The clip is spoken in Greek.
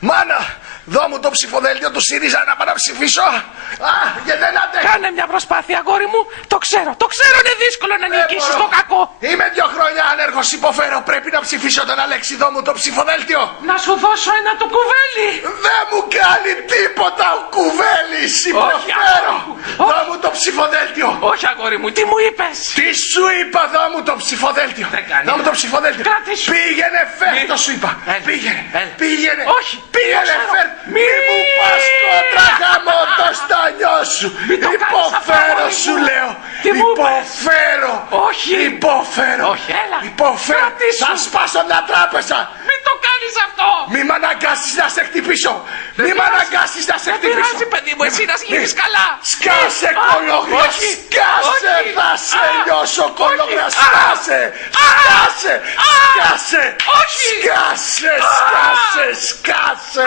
Μάνα, δώ μου το ψηφοδέλτιο του ΣΥΡΙΖΑ να πάω να ψηφίσω. Και δεν αντέχω. Κάνε μια προσπάθεια, αγόρι μου. Το ξέρω είναι δύσκολο να νικήσεις το κακό. Είμαι 2 χρόνια άνεργος, υποφέρω. Πρέπει να ψηφίσω τον Αλέξη. Δώ μου το ψηφοδέλτιο. Να σου δώσω ένα το κουβέλι. Δεν μου κάνει τίποτα ο κουβέλης, υποφέρω. Δώ μου το ψηφοδέλτιο. Όχι, αγόρι μου, τι μου είπες? Τι σου είπα? Δώ μου το ψηφοδέλτιο. Δώ μου το ψηφοδέλτιο. Πήγαινε, φέρτο σου είπα. Πήγαινε. Όχι. Πήγαινε, φέρτο. Μη μου πας κόντρα, γάμο το στάνιο σου. Υποφέρω, σου λέω. Υποφέρω. Όχι. Υποφέρω. Όχι, έλα. Υποφέρω. Θα σπάσω μια τράπεζα. Μην το κάνεις αυτό. Μη μ' αναγκάσεις να σε χτυπήσω. Μη μ' αναγκάσεις να σε χτυπήσω. Δεν πειράζει, παιδί μου, εσύ να γίνεις καλά. Σκάσε, κολόγρια. Σκάσε, θα σε λιώσω, κολόγρια. Σκάσε. Σκάσε. Σκάσε. Σκάσε. Σκάσε.